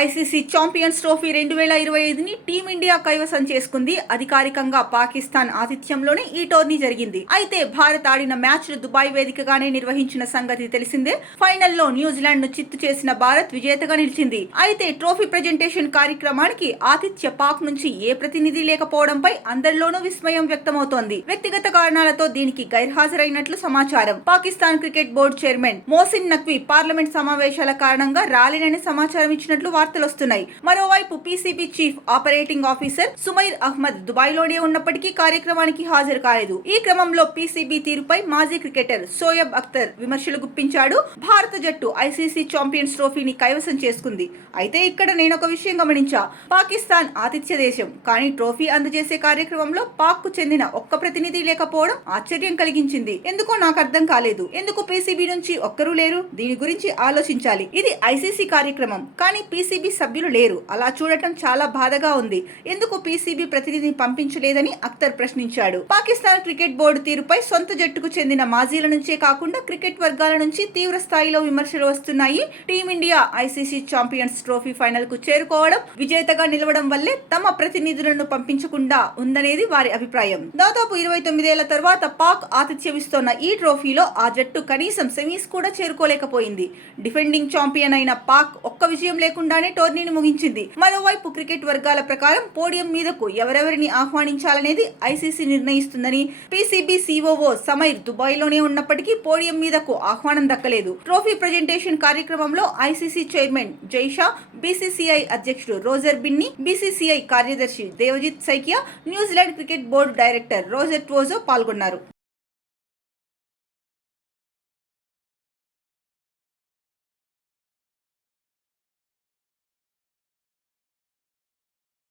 ICC champions trophy 2025ని team India కైవసం చేసుకుంది. అధికారికంగా పాకిస్తాన్ ఆతిథ్యంలోనే ఈ టోర్నీ జరిగింది. అయితే భారత్ ఆడిన మ్యాచ్లు దుబాయ్ వేదికగానే నిర్వహించిన సంగతి తెలిసిందే. ఫైనల్లో న్యూజిలాండ్ ను చిత్తు చేసిన భారత్ విజేతగా నిలిచింది. అయితే ట్రోఫీ ప్రెజెంటేషన్ కార్యక్రమానికి ఆతిథ్య పాక్ నుంచి ఏ ప్రతినిధి లేకపోవడంపై అందరిలోనూ విస్మయం వ్యక్తమవుతోంది. వ్యక్తిగత కారణాలతో దీనికి గైర్హాజరైనట్లు సమాచారం. Pakistan cricket board chairman Mohsin Naqvi parliament సమావేశాల కారణంగా రాలేనని సమాచారం ఇచ్చినట్లు వార్తలొస్తున్నాయి. మరోవైపు PCB chief operating officer Sumair Ahmed Dubai లోనే ఉన్నప్పటికీ కార్యక్రమానికి హాజరు కాలేదు. ఈ క్రమంలో పీసీబీ తీరుపై మాజీ క్రికెటర్ షోయబ్ అఖ్తర్ విమర్శలు గుప్పించాడు. భారత జట్టు ఐసీసీ ఛాంపియన్స్ ట్రోఫీని కైవసం చేసుకుంది. అయితే ఇక్కడ నేను ఒక విషయం గమనించా. పాకిస్తాన్ ఆతిథ్య దేశం, కానీ ట్రోఫీ అందజేసే కార్యక్రమంలో పాక్ కు చెందిన ఒక్క ప్రతినిధి లేకపోవడం ఆశ్చర్యం కలిగించింది. ఎందుకో నాకు అర్థం కాలేదు. ఎందుకు పీసీబీ నుంచి ఒక్కరూ లేరు? దీని గురించి ఆలోచించాలి. ఇది ఐసీసీ కార్యక్రమం, కానీ పీసీబీ సభ్యులు లేరు. అలా చూడటం చాలా బాధగా ఉంది. ఎందుకు పీసీబీ ప్రతినిధిని పంపించలేదని అఖ్తర్ ప్రశ్నించాడు. పాకిస్తాన్ క్రికెట్ బోర్డు తీరుపై సొంత జట్టుకు చెందిన మాజీల నుంచే కాకుండా క్రికెట్ వర్గాల నుంచి తీవ్ర స్థాయిలో విమర్శలు వస్తున్నాయి. Team India ICC champions trophy final కు చేరుకోవడం, విజేతగా నిలవడం వల్లే తమ ప్రతినిధులను పంపించకుండా ఉందనేది వారి అభిప్రాయం. దాదాపు 29 ఏళ్ల తర్వాత పాక్ ఆతిథ్యమిస్తోన్న ఈ ట్రోఫీలో ఆ జట్టు కనీసం సెమీస్ కూడా చేరుకోలేకపోయింది. డిఫెండింగ్ ఛాంపియన్ అయిన పాక్ ఒక్క విజయం లేకుండానే టోర్నీని ముగించింది. మరోవైపు క్రికెట్ వర్గాల ప్రకారం పోడియం మీదకు ఎవరెవరిని ఆహ్వానించాలనేది ఐసీసీ నిర్ణయిస్తుందని పీసీబీ సీఓఓ సమైర్ దుబాయ్ లోనే ఉన్నప్పటికీ పోడియం మీదకు ఆహ్వానం దక్కలేదు. ట్రోఫీ ప్రెజెంటేషన్ కార్యక్రమంలో ఐసీసీ చైర్మన్ జైషా, బీసీసీఐ అధ్యక్షుడు రోజర్ బిన్నీ, బీసీసీఐ కార్యదర్శి Devajit Saikia, New Zealand cricket board director Roger ట్వోజో పాల్గొన్నారు.